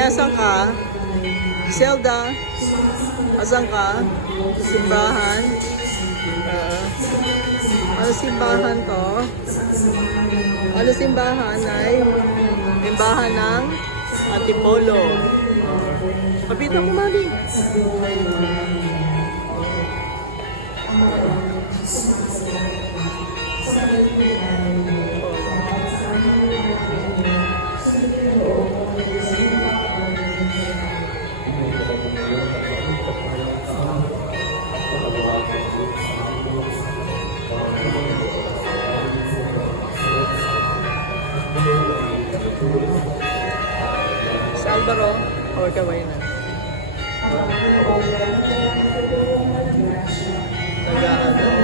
asan ka? Zelda, asan ka? Simbahan. Ano simbahan to? Ano simbahan ay? Simbahan ng Antipolo. Kapitan ko, mami. Sa Albaro, or kaway na. Nag-ano.